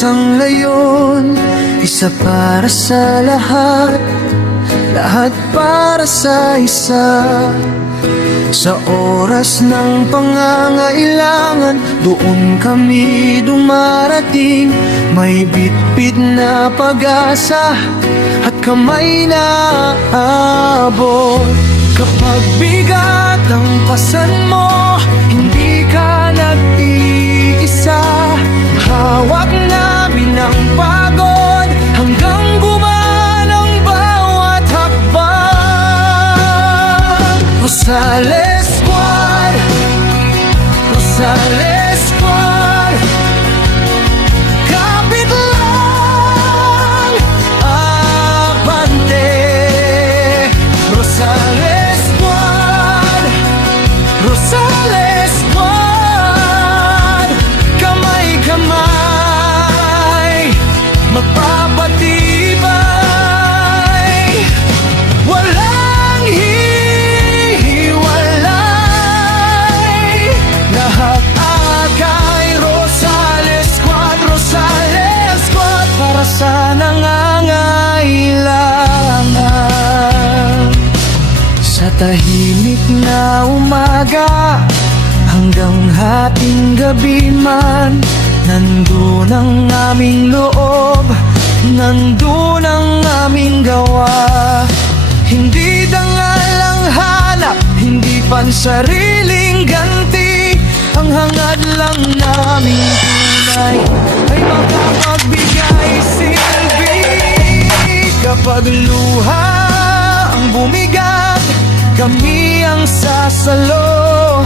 isang layon, isa para sa lahat, lahat para sa isa. Sa oras ng pangangailangan, doon kami dumarating. May bitbit na pag-asa at kamay na abot. Kapag bigat ang pasan mo, hindi ka nag-iisa. Hawak namin ang pagod hanggang gumaan ang bawat hakbang. Rosales Squad, Rosales Squad, kapit lang, abante. Rosales Squad, Rosales Squad, kamay-kamay, magpapatibay. Walang hihiwalay, lahat kay Rosales Squad, Rosales Squad, para sa nangangailangan. Sa tahimik na umaga hanggang hating gabi man, nandun ang aming loob, nandun ang aming gawa. Hindi dangal ang hanap, hindi pansariling ganti. Ang hangad lang naming tunay ay makapagbigay silbi. Kapag luha ang bumigat, kami ang sasalo.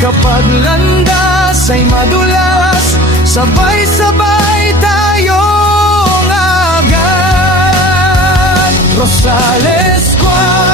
Kapag landas ay madulas, sabay-sabay tayong agad. Rosales Squad,